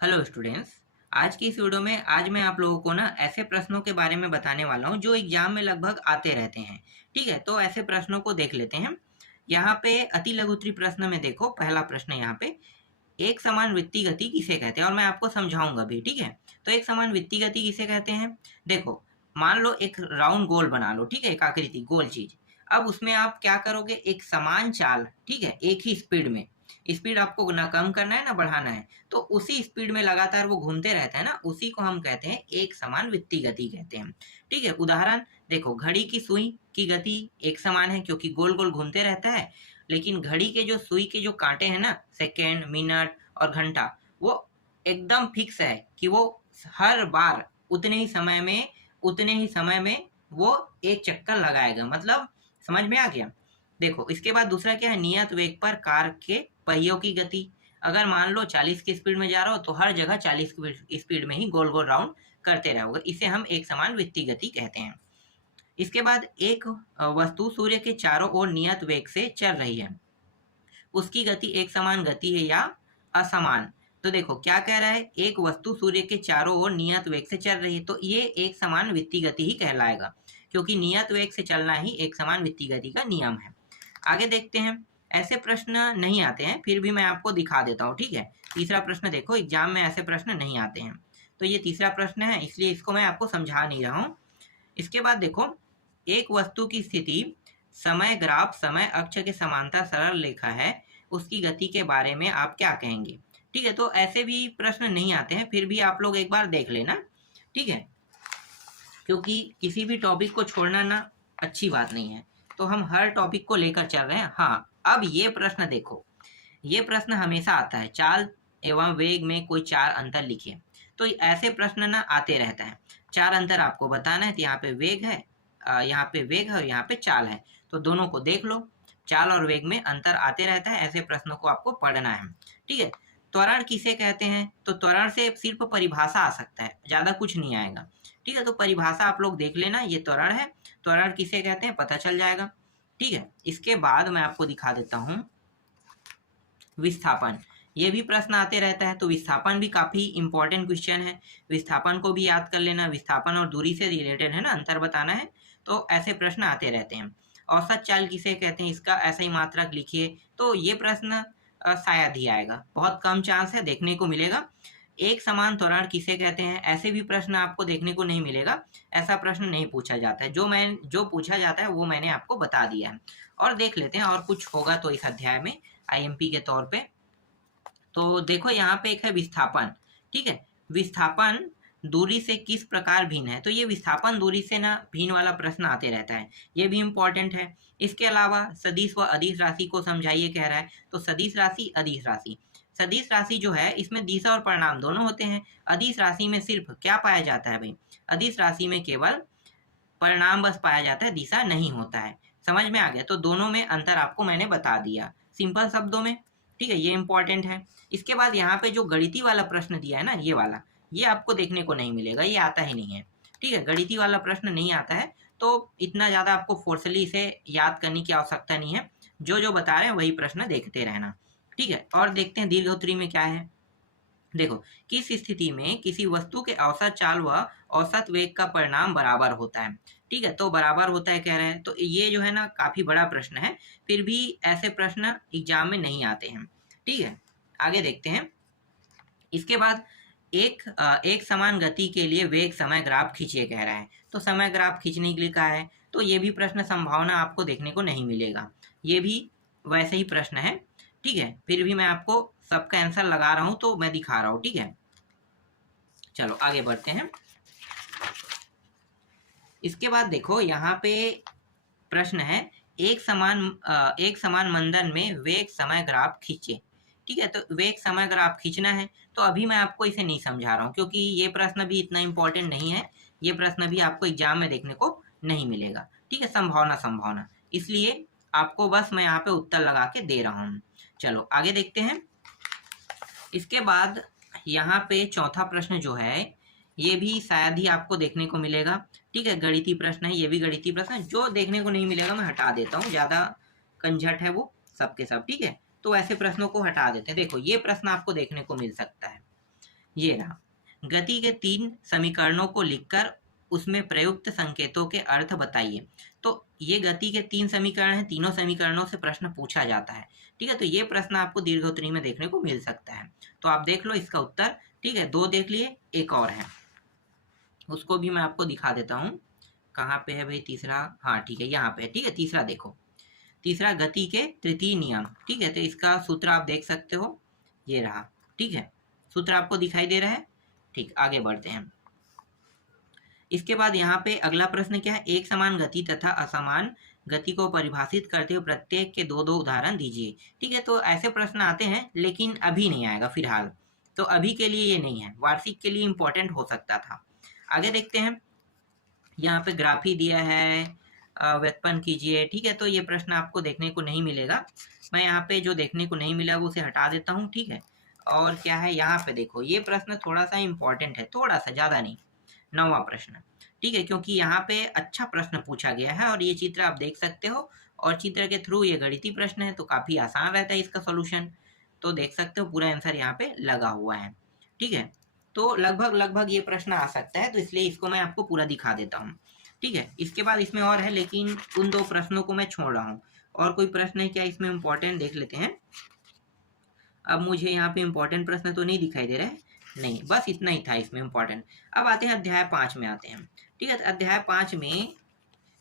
Hello students. आज की इस वीडियो में आज मैं आप लोगों को ना ऐसे प्रश्नों के बारे में बताने वाला हूँ जो एग्जाम में लगभग आते रहते हैं। ठीक है, तो ऐसे प्रश्नों को देख लेते हैं। यहाँ पे अति लघुत्तरी प्रश्न में देखो, पहला प्रश्न यहाँ पे, एक समान वृत्तीय गति किसे कहते हैं, और मैं आपको समझाऊंगा भी। ठीक है, तो एक समान वृत्तीय गति किसे कहते हैं। देखो, मान लो एक राउंड गोल बना लो, ठीक है, एक आकृति गोल चीज। अब उसमें आप क्या करोगे, एक समान चाल, ठीक है, एक ही स्पीड में, स्पीड आपको ना कम करना है ना बढ़ाना है, तो उसी स्पीड में लगातार वो घूमते रहता है ना, उसी को हम कहते हैं एक समान वृत्तीय गति कहते हैं। ठीक है, उदाहरण देखो, घड़ी की सुई की गति एक समान है क्योंकि गोल गोल घूमते रहता है, लेकिन घड़ी के जो सुई के जो कांटे हैं ना, सेकेंड, मिनट और घंटा, वो एकदम फिक्स है कि वो हर बार उतने ही समय में वो एक चक्कर लगाएगा। मतलब समझ में आ गया। देखो, इसके बाद दूसरा क्या है, नियत वेग पर कार के पहियों की गति। अगर मान लो 40 की स्पीड में जा रहा हो तो हर जगह 40 की स्पीड में ही गोल गोल राउंड करते रहोगे, इसे हम एक समान वृत्तीय गति कहते हैं। इसके बाद एक वस्तु सूर्य के चारों ओर नियत वेग से चल रही है, उसकी गति एक समान गति है या असमान। तो देखो क्या कह रहा है, एक वस्तु सूर्य के चारों ओर नियत वेग से चल रही है, तो ये एक समान वृत्तीय गति ही कहलाएगा, क्योंकि नियत वेग से चलना ही एक समान वृत्तीय गति का नियम है। आगे देखते हैं। ऐसे प्रश्न नहीं आते हैं, फिर भी मैं आपको दिखा देता हूँ। ठीक है, तीसरा प्रश्न देखो, एग्जाम में ऐसे प्रश्न नहीं आते हैं, तो ये तीसरा प्रश्न है, इसलिए इसको मैं आपको समझा नहीं रहा हूँ। इसके बाद देखो, एक वस्तु की स्थिति समय ग्राफ समय अक्ष के समांतर सरल रेखा है, उसकी गति के बारे में आप क्या कहेंगे। ठीक है, तो ऐसे भी प्रश्न नहीं आते हैं, फिर भी आप लोग एक बार देख लेना। ठीक है, क्योंकि किसी भी टॉपिक को छोड़ना ना अच्छी बात नहीं है, तो हम हर टॉपिक को लेकर चल रहे हैं। हाँ, अब ये प्रश्न देखो, ये प्रश्न हमेशा आता है, चाल एवं वेग में कोई चार अंतर लिखिए। तो ऐसे प्रश्न ना आते रहता है, चार अंतर आपको बताना है। तो यहाँ पे वेग है, यहाँ पे वेग है और यहाँ पे चाल है, तो दोनों को देख लो। चाल और वेग में अंतर आते रहता है, ऐसे प्रश्नों को आपको पढ़ना है। ठीक है, त्वरण किसे कहते हैं, तो त्वरण से सिर्फ परिभाषा आ सकता है, ज्यादा कुछ नहीं आएगा। ठीक है, तो परिभाषा आप लोग देख लेना, ये त्वरण है, त्वरण किसे कहते हैं पता चल जाएगा। ठीक है, इसके बाद मैं आपको दिखा देता हूँ विस्थापन। ये भी प्रश्न आते रहता है, तो विस्थापन भी काफी इंपॉर्टेंट क्वेश्चन है, विस्थापन को भी याद कर लेना। विस्थापन और दूरी से रिलेटेड है ना, अंतर बताना है, तो ऐसे प्रश्न आते रहते हैं। औसत चाल किसे कहते हैं, इसका ऐसा ही मात्रक लिखिए। तो ये प्रश्न शायद ही आएगा, बहुत कम चांस है, देखने को मिलेगा। एक समान त्वरण किसे कहते हैं, ऐसे भी प्रश्न आपको देखने को नहीं मिलेगा, ऐसा प्रश्न नहीं पूछा जाता है। जो पूछा जाता है वो मैंने आपको बता दिया है। और देख लेते हैं और कुछ होगा तो इस अध्याय में आईएमपी के तौर पे। तो देखो, यहाँ पे एक है विस्थापन। ठीक है, विस्थापन दूरी से किस प्रकार भिन्न है, तो ये विस्थापन दूरी से ना भिन्न वाला प्रश्न आते रहता है, ये भी इंपॉर्टेंट है। इसके अलावा सदिश व अदिश राशि को समझाइए कह रहा है, तो सदिश राशि, अदिश राशि, सदिश राशि जो है इसमें दिशा और परिणाम दोनों होते हैं। अदिश राशि में सिर्फ क्या पाया जाता है भाई, अदिश राशि में केवल परिणाम बस पाया जाता है, दिशा नहीं होता है। समझ में आ गया, तो दोनों में अंतर आपको मैंने बता दिया सिंपल शब्दों में। ठीक है, ये इंपॉर्टेंट है। इसके बाद यहाँ पे जो गणितीय वाला प्रश्न दिया है ना, ये वाला, ये आपको देखने को नहीं मिलेगा, ये आता ही नहीं है। ठीक है, गणितीय वाला प्रश्न नहीं आता है, तो इतना ज्यादा आपको फोर्सली इसे याद करने की आवश्यकता नहीं है, जो जो बता रहे हैं वही प्रश्न देखते रहना। ठीक है, और देखते हैं दीर्घोत्तरी में क्या है। देखो, किस स्थिति में किसी वस्तु के औसत चाल व औसत वेग का परिणाम बराबर होता है। ठीक है, तो बराबर होता है कह रहे हैं, तो ये जो है ना काफी बड़ा प्रश्न है, फिर भी ऐसे प्रश्न एग्जाम में नहीं आते हैं। ठीक है, आगे देखते हैं। इसके बाद एक समान गति के लिए वेग समय ग्राफ खींचिए कह रहा है, तो समय ग्राफ खींचने के लिए कहा है, तो ये भी प्रश्न संभावना आपको देखने को नहीं मिलेगा, ये भी वैसे ही प्रश्न है। ठीक है, फिर भी मैं आपको सबका आंसर लगा रहा हूं, तो मैं दिखा रहा हूं। ठीक है, चलो आगे बढ़ते हैं। इसके बाद देखो, यहाँ पे प्रश्न है, एक समान मंदन में वेग समय ग्राफ खींचे। ठीक है, तो वेग समय ग्राफ खींचना है, तो अभी मैं आपको इसे नहीं समझा रहा हूँ, क्योंकि ये प्रश्न भी इतना इंपॉर्टेंट नहीं है, ये प्रश्न भी आपको एग्जाम में देखने को नहीं मिलेगा। ठीक है, संभावना संभावना, इसलिए आपको बस मैं यहाँ पे उत्तर लगा के दे रहा हूँ। चलो आगे देखते हैं। इसके बाद यहाँ पे चौथा प्रश्न जो है, ये भी शायद ही आपको देखने को मिलेगा। ठीक है, गणितीय प्रश्न है, ये भी गणितीय प्रश्न है, जो देखने को नहीं मिलेगा मैं हटा देता हूँ, ज्यादा कंझट है वो सबके सब। ठीक है, तो ऐसे प्रश्नों को हटा देते हैं। देखो, ये प्रश्न आपको देखने को मिल सकता है, ये रहा। गति के 3 समीकरणों को लिखकर उसमें प्रयुक्त संकेतों के अर्थ बताइए। तो ये गति के 3 समीकरण हैं, तीनों समीकरणों से प्रश्न पूछा जाता है। ठीक है, तो ये प्रश्न आपको दीर्घोत्तरी में देखने को मिल सकता है। तो आप देख लो इसका उत्तर। ठीक है, 2 देख लिए, एक और है, उसको भी मैं आपको दिखा देता हूँ। कहाँ पे है भाई तीसरा? हाँ ठीक है, यहाँ पे है। ठीक है, तीसरा देखो, तीसरा गति के तृतीय नियम। ठीक है, तो इसका सूत्र आप देख सकते हो, ये रहा। ठीक है, सूत्र आपको दिखाई दे रहा है। ठीक, आगे बढ़ते हैं। इसके बाद यहाँ पे अगला प्रश्न क्या है? एक समान गति तथा असमान गति को परिभाषित करते हुए प्रत्येक के 2-2 उदाहरण दीजिए। ठीक है, तो ऐसे प्रश्न आते हैं, लेकिन अभी नहीं आएगा फिलहाल, तो अभी के लिए ये नहीं है, वार्षिक के लिए इंपॉर्टेंट हो सकता था। आगे देखते हैं, यहाँ पे ग्राफी दिया है, व्युत्पन्न कीजिए। ठीक है, तो ये प्रश्न आपको देखने को नहीं मिलेगा। मैं यहाँ पे जो देखने को नहीं मिला वो उसे हटा देता हूँ। ठीक है, और क्या है यहाँ पे देखो, ये प्रश्न थोड़ा सा इंपॉर्टेंट है, थोड़ा सा, ज़्यादा नहीं। 9वां प्रश्न। ठीक है, क्योंकि यहाँ पे अच्छा प्रश्न पूछा गया है और ये चित्र आप देख सकते हो, और चित्र के थ्रू ये गणितीय प्रश्न है, तो काफ़ी आसान रहता है इसका सॉल्यूशन। तो देख सकते हो पूरा आंसर यहाँ पे लगा हुआ है। ठीक है, तो लगभग लगभग ये प्रश्न आ सकता है, तो इसलिए इसको मैं आपको पूरा दिखा देता हूँ। ठीक है, इसके बाद इसमें और है, लेकिन उन 2 प्रश्नों को मैं छोड़ रहा हूँ। और कोई प्रश्न है क्या इसमें इम्पोर्टेंट? देख लेते हैं। अब मुझे यहाँ पे इम्पोर्टेंट प्रश्न तो नहीं दिखाई दे रहा है, नहीं, बस इतना ही था इसमें इम्पोर्टेंट। अब आते हैं अध्याय 5 में आते हैं। ठीक है, तो अध्याय 5 में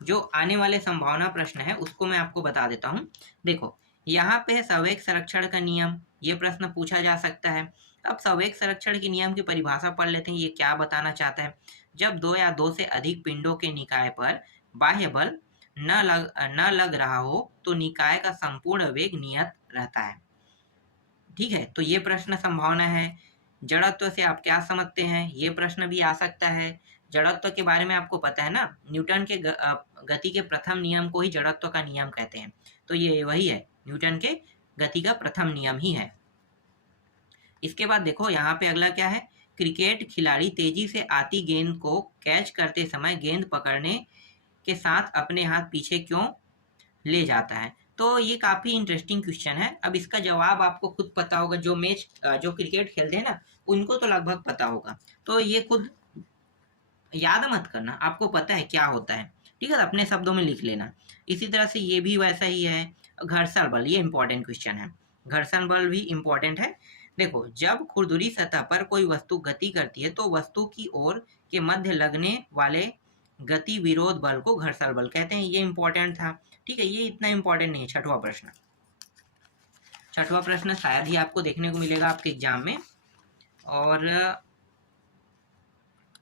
जो आने वाले संभावना प्रश्न है उसको मैं आपको बता देता हूँ। देखो, यहाँ पे संवेग संरक्षण का नियम, ये प्रश्न पूछा जा सकता है। अब संवेग संरक्षण के नियम की परिभाषा पढ़ लेते हैं, ये क्या बताना चाहता है। जब 2 या 2 से अधिक पिंडों के निकाय पर बाह्य बल न लग रहा हो तो निकाय का संपूर्ण वेग नियत रहता है। ठीक है, तो ये प्रश्न संभावना है। जड़त्व से आप क्या समझते हैं? ये प्रश्न भी आ सकता है। जड़त्व के बारे में आपको पता है ना, न्यूटन के गति के प्रथम नियम को ही जड़त्व का नियम कहते हैं। तो ये वही है, न्यूटन के गति का प्रथम नियम ही है। इसके बाद देखो यहाँ पे अगला क्या है, क्रिकेट खिलाड़ी तेजी से आती गेंद को कैच करते समय गेंद पकड़ने के साथ अपने हाथ पीछे क्यों ले जाता है? तो ये काफ़ी इंटरेस्टिंग क्वेश्चन है। अब इसका जवाब आपको खुद पता होगा, जो क्रिकेट खेलते हैं ना, उनको तो लगभग पता होगा। तो ये खुद याद मत करना, आपको पता है क्या होता है। ठीक है, तो अपने शब्दों में लिख लेना। इसी तरह से ये भी वैसा ही है। घर्षण बल, ये इंपॉर्टेंट क्वेश्चन है। घर्षण बल भी इंपॉर्टेंट है। देखो, जब खुरदुरी सतह पर कोई वस्तु गति करती है तो वस्तु की ओर के मध्य लगने वाले गति विरोध बल को घर्षण बल कहते हैं। ये इंपॉर्टेंट था। ठीक है, ये इतना इंपॉर्टेंट नहीं है। छठवां प्रश्न, छठवां प्रश्न शायद ही आपको देखने को मिलेगा आपके एग्जाम में। और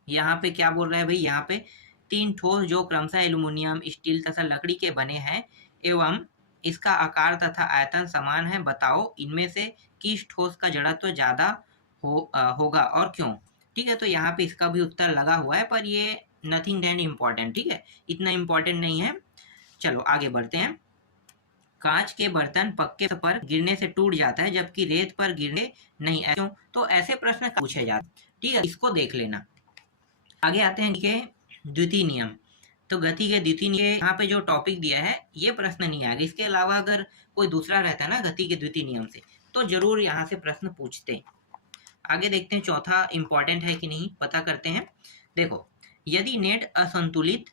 यहाँ पे क्या बोल रहा है भाई, यहाँ पे 3 ठोस जो क्रमशः एल्युमिनियम, स्टील तथा लकड़ी के बने हैं एवं इसका आकार तथा आयतन समान है, बताओ इनमें से किस ठोस का जड़त्व ज्यादा होगा और क्यों? ठीक है, तो यहाँ पे इसका भी उत्तर लगा हुआ है, पर ये नथिंग दैन इम्पॉर्टेंट। ठीक है, इतना इम्पॉर्टेंट नहीं है। चलो आगे बढ़ते हैं। कांच के बर्तन पक्के पर गिरने से टूट जाता है जबकि रेत पर गिरने नहीं, क्यों? तो ऐसे प्रश्न पूछे जाते हैं। ठीक है, इसको देख लेना। आगे आते हैं कि द्वितीय नियम। तो गति के द्वितीय नियम, यहाँ पे जो टॉपिक दिया है ये प्रश्न नहीं आएगा। इसके अलावा अगर कोई दूसरा रहता है ना गति के द्वितीय नियम से, तो जरूर यहाँ से प्रश्न पूछते हैं। आगे देखते हैं, चौथा इंपॉर्टेंट है कि नहीं पता करते हैं। देखो, यदि नेट असंतुलित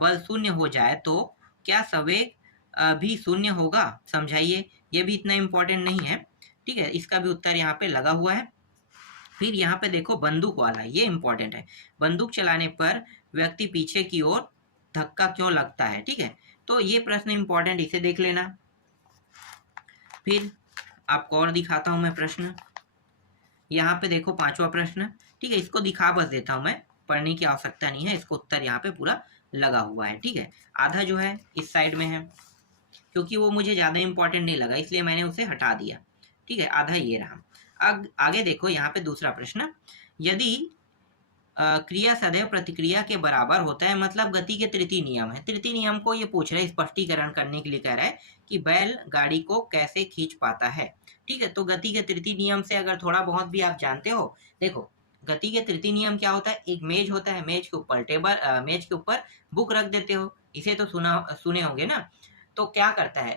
बल शून्य हो जाए तो क्या संवेग भी शून्य होगा? समझाइए। ये भी इतना इम्पोर्टेंट नहीं है। ठीक है, इसका भी उत्तर यहाँ पे लगा हुआ है। फिर यहाँ पे देखो, बंदूक वाला, ये इंपॉर्टेंट है। बंदूक चलाने पर व्यक्ति पीछे की ओर धक्का क्यों लगता है? ठीक है, तो ये प्रश्न इंपॉर्टेंट, इसे देख लेना। फिर आपको और दिखाता हूं मैं प्रश्न। यहाँ पे देखो 5वां प्रश्न। ठीक है, इसको दिखा बस देता हूं मैं, पढ़ने की आवश्यकता नहीं है। इसको उत्तर यहाँ पे पूरा लगा हुआ है। ठीक है, आधा जो है इस साइड में है, क्योंकि वो मुझे ज़्यादा इंपॉर्टेंट नहीं लगा इसलिए मैंने उसे हटा दिया। ठीक है, आधा ये रहा। आगे देखो, यहाँ पे दूसरा प्रश्न, यदि क्रिया सदैव प्रतिक्रिया के बराबर होता है, मतलब गति के तृतीय नियम है। तृतीय नियम को ये पूछ रहे हैं, स्पष्टीकरण करने के लिए कह रहा है कि बैल गाड़ी को कैसे खींच पाता है। ठीक है, तो गति के तृतीय नियम से अगर थोड़ा बहुत भी आप जानते हो, देखो गति के तृतीय नियम क्या होता है, एक मेज होता है, मेज के ऊपर मेज के ऊपर बुक रख देते हो, इसे तो सुने होंगे ना। तो क्या करता है,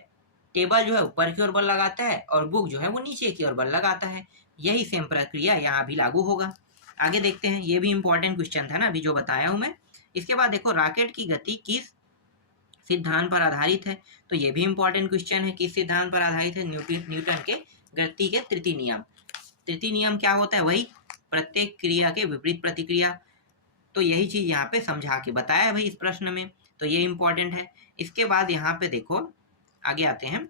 टेबल जो है ऊपर की ओर बल लगाता है और बुक जो है वो नीचे की ओर बल लगाता है। यही सेम प्रक्रिया यहाँ भी लागू होगा। आगे देखते हैं, ये भी इंपॉर्टेंट क्वेश्चन था ना अभी जो बताया हूँ मैं। इसके बाद देखो राकेट की गति किस सिद्धांत पर आधारित है, तो ये भी इंपॉर्टेंट क्वेश्चन है। किस सिद्धांत पर आधारित है? न्यूटन के गति के तृतीय नियम। तृतीय नियम क्या होता है? वही प्रत्येक क्रिया के विपरीत प्रतिक्रिया। तो यही चीज यहाँ पे समझा के बताया है भाई इस प्रश्न में, तो ये इंपॉर्टेंट है। इसके बाद यहाँ पे देखो आगे आते हैं,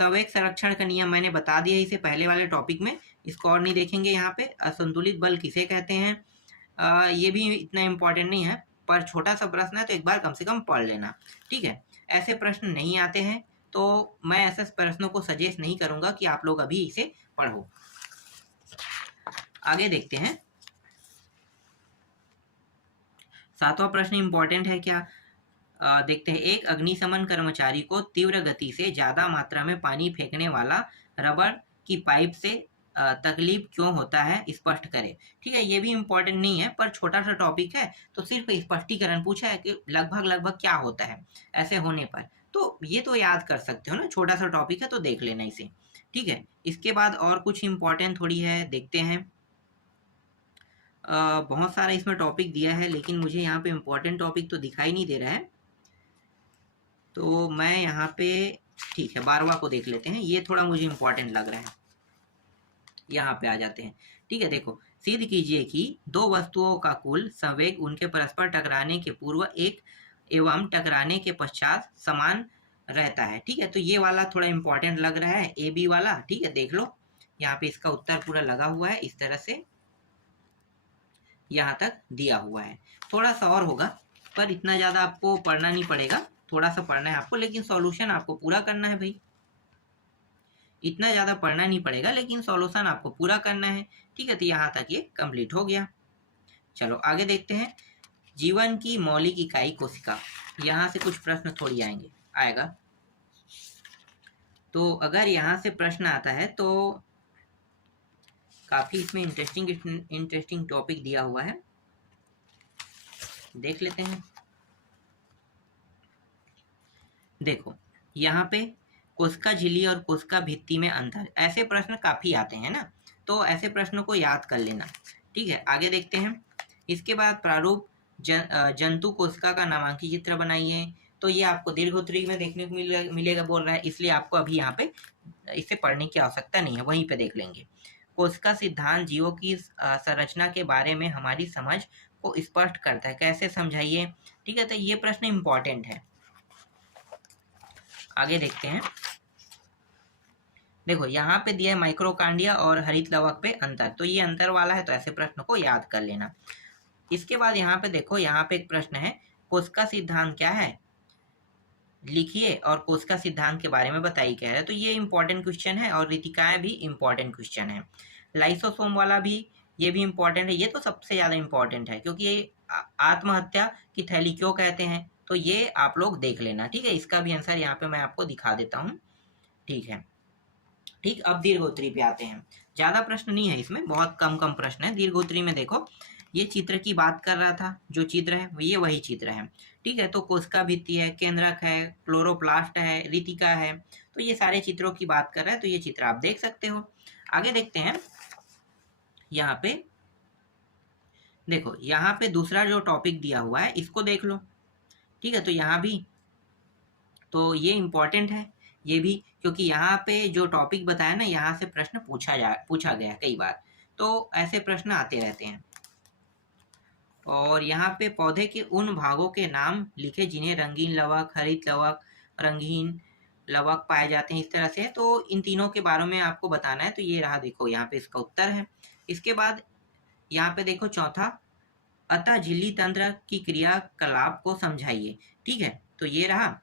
संवेग संरक्षण का नियम मैंने बता दिया इसे पहले वाले टॉपिक में, इसको और नहीं देखेंगे। यहाँ पे असंतुलित बल किसे कहते हैं, ये भी इतना इम्पोर्टेंट नहीं है, पर छोटा सा प्रश्न है तो एक बार कम से कम पढ़ लेना, ठीक है। ऐसे प्रश्न नहीं आते हैं तो मैं ऐसे प्रश्नों को सजेस्ट नहीं करूंगा कि आप लोग अभी इसे पढ़ो। आगे देखते हैं, सातवां प्रश्न इंपॉर्टेंट है क्या, देखते हैं। एक अग्निशमन कर्मचारी को तीव्र गति से ज्यादा मात्रा में पानी फेंकने वाला रबर की पाइप से तकलीफ क्यों होता है, स्पष्ट करें। ठीक है, ये भी इंपॉर्टेंट नहीं है पर छोटा सा टॉपिक है तो सिर्फ स्पष्टीकरण पूछा है कि लगभग क्या होता है ऐसे होने पर, तो ये तो याद कर सकते हो ना, छोटा सा टॉपिक है तो देख लेना इसे, ठीक है। इसके बाद और कुछ इंपॉर्टेंट थोड़ी है, देखते हैं। बहुत सारा इसमें टॉपिक दिया है लेकिन मुझे यहाँ पे इम्पोर्टेंट टॉपिक तो दिखाई नहीं दे रहा है, तो मैं यहाँ पे, ठीक है, 12वां को देख लेते हैं। ये थोड़ा मुझे इम्पोर्टेंट लग रहा है, यहाँ पे आ जाते हैं। ठीक है, देखो, सिद्ध कीजिए कि दो वस्तुओं का कुल संवेग उनके परस्पर टकराने के पूर्व एक एवं टकराने के पश्चात समान रहता है। ठीक है, तो ये वाला थोड़ा इम्पोर्टेंट लग रहा है, ए बी वाला। ठीक है, देख लो, यहाँ पे इसका उत्तर पूरा लगा हुआ है, इस तरह से यहाँ तक दिया हुआ है। थोड़ा सा और होगा पर इतना ज़्यादा आपको पढ़ना नहीं पड़ेगा, थोड़ा सा पढ़ना है आपको, लेकिन सॉल्यूशन आपको पूरा करना है भाई। इतना ज़्यादा पढ़ना नहीं पड़ेगा लेकिन सॉल्यूशन आपको पूरा करना है। ठीक है, तो यहाँ तक ये कंप्लीट हो गया। चलो आगे देखते हैं, जीवन की मौलिक इकाई कोशिका। यहाँ से कुछ प्रश्न थोड़ी आएगा, तो अगर यहाँ से प्रश्न आता है तो काफ़ी इसमें इंटरेस्टिंग टॉपिक दिया हुआ है, देख लेते हैं। देखो यहाँ पे कोशिका झिल्ली और कोशिका भित्ति में अंतर, ऐसे प्रश्न काफ़ी आते हैं ना, तो ऐसे प्रश्नों को याद कर लेना। ठीक है, आगे देखते हैं। इसके बाद प्रारूप जंतु कोशिका का नामांकित चित्र बनाइए, तो ये आपको दीर्घोत्तरी में देखने को मिलेगा बोल रहा है, इसलिए आपको अभी यहाँ पे इसे पढ़ने की आवश्यकता नहीं है, वहीं पे देख लेंगे। कोशिका सिद्धांत जीवों की संरचना के बारे में हमारी समझ को स्पष्ट करता है, कैसे समझाइए। ठीक है, तो ये प्रश्न इंपॉर्टेंट है। आगे देखते हैं, देखो यहाँ पे दिया है माइक्रोकांडिया और हरित लवक पे अंतर, तो ये अंतर वाला है, तो ऐसे प्रश्न को याद कर लेना। इसके बाद यहाँ पे देखो, यहाँ पे एक प्रश्न है, कोशिका सिद्धांत क्या है, लिखिए और कोशिका सिद्धांत के बारे में बताइए क्या है। तो ये इंपॉर्टेंट क्वेश्चन है और रीतिकाएं भी इंपॉर्टेंट क्वेश्चन है। लाइसोसोम वाला भी, ये भी इंपॉर्टेंट है, ये तो सबसे ज़्यादा इंपॉर्टेंट है क्योंकि ये आत्महत्या की थैली क्यों कहते हैं, तो ये आप लोग देख लेना। ठीक है, इसका भी आंसर यहाँ पे मैं आपको दिखा देता हूँ। ठीक है, ठीक, अब दीर्घोत्तरी पे आते हैं। ज़्यादा प्रश्न नहीं है इसमें, बहुत कम प्रश्न है। दीर्घोत्तरी में देखो, ये चित्र की बात कर रहा था, जो चित्र है ये वही चित्र है। ठीक है, तो कोशिका भित्ति है, केंद्रक है, क्लोरोप्लास्ट है, रीतिका है, तो ये सारे चित्रों की बात कर रहा है, तो ये चित्र आप देख सकते हो। आगे देखते हैं, यहाँ पे देखो, यहाँ पे दूसरा जो टॉपिक दिया हुआ है इसको देख लो। ठीक है, तो यहाँ भी, तो ये इंपॉर्टेंट है ये भी, क्योंकि यहाँ पे जो टॉपिक बताया ना, यहाँ से प्रश्न पूछा गया कई बार, तो ऐसे प्रश्न आते रहते हैं। और यहाँ पे पौधे के उन भागों के नाम लिखे जिन्हें रंगीन लवक, हरित लवक, रंगीन लवक पाए जाते हैं, इस तरह से। तो इन तीनों के बारे में आपको बताना है, तो ये रहा, देखो यहाँ पे इसका उत्तर है। इसके बाद यहाँ पे देखो चौथा, अतः झिल्ली तंत्र की क्रियाकलाप को समझाइए। ठीक है, तो ये रहा।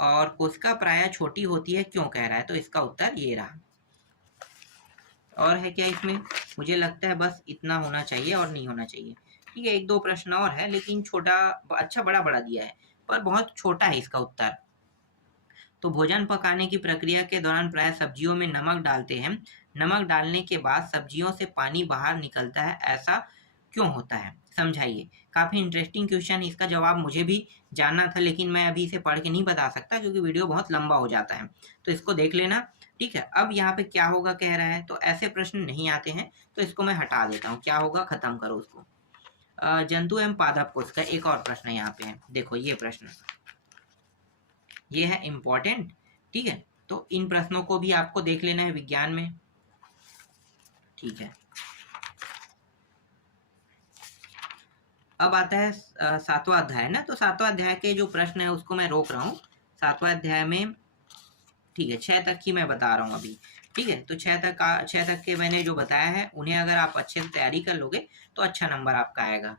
और कोशिका प्रायः छोटी होती है क्यों कह रहा है, तो इसका उत्तर ये रहा। और है क्या इसमें, मुझे लगता है बस इतना होना चाहिए और नहीं होना चाहिए। ठीक है, एक दो प्रश्न और है लेकिन छोटा, अच्छा बड़ा दिया है पर बहुत छोटा है इसका उत्तर। तो भोजन पकाने की प्रक्रिया के दौरान प्रायः सब्जियों में नमक डालते हैं, नमक डालने के बाद सब्जियों से पानी बाहर निकलता है, ऐसा क्यों होता है, समझाइए। काफ़ी इंटरेस्टिंग क्वेश्चन, इसका जवाब मुझे भी जानना था लेकिन मैं अभी इसे पढ़ के नहीं बता सकता क्योंकि वीडियो बहुत लंबा हो जाता है, तो इसको देख लेना। ठीक है, अब यहाँ पे क्या होगा कह रहा है, तो ऐसे प्रश्न नहीं आते हैं, तो इसको मैं हटा देता हूँ। क्या होगा, खत्म करो उसको। जंतु एवं पादप कोश का एक और प्रश्न यहाँ पे है, देखो ये प्रश्न, ये है इम्पोर्टेंट। ठीक है, तो इन प्रश्नों को भी आपको देख लेना है विज्ञान में। ठीक है, अब आता है 7वां अध्याय ना, तो 7वां अध्याय के जो प्रश्न है उसको मैं रोक रहा हूँ 7वां अध्याय में। ठीक है, 6 तक की मैं बता रहा हूँ अभी। ठीक है, तो 6 तक के मैंने जो बताया है, उन्हें अगर आप अच्छे से तैयारी कर लोगे तो अच्छा नंबर आपका आएगा।